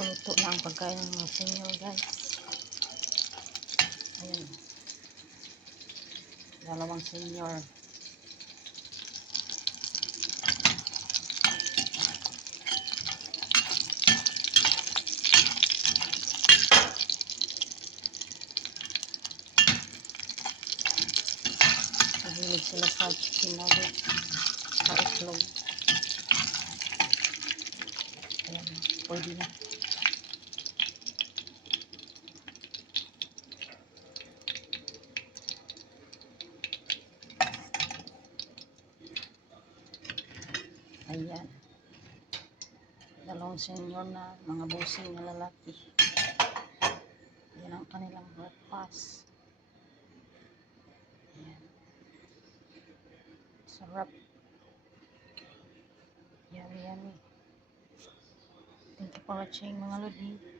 Luto na ang pagkain ng mga senior, guys. Ayan. Dalawang senior. Mahilig sila sa chicken nugget. Sa itlog. Ayan. Pwede na. Ayan. Dalawang senior na mga busing na lalaki. Yan ang kanilang breakfast. Ayan. Sarap. Yummy, yummy. Thank you for watching, mga lodi.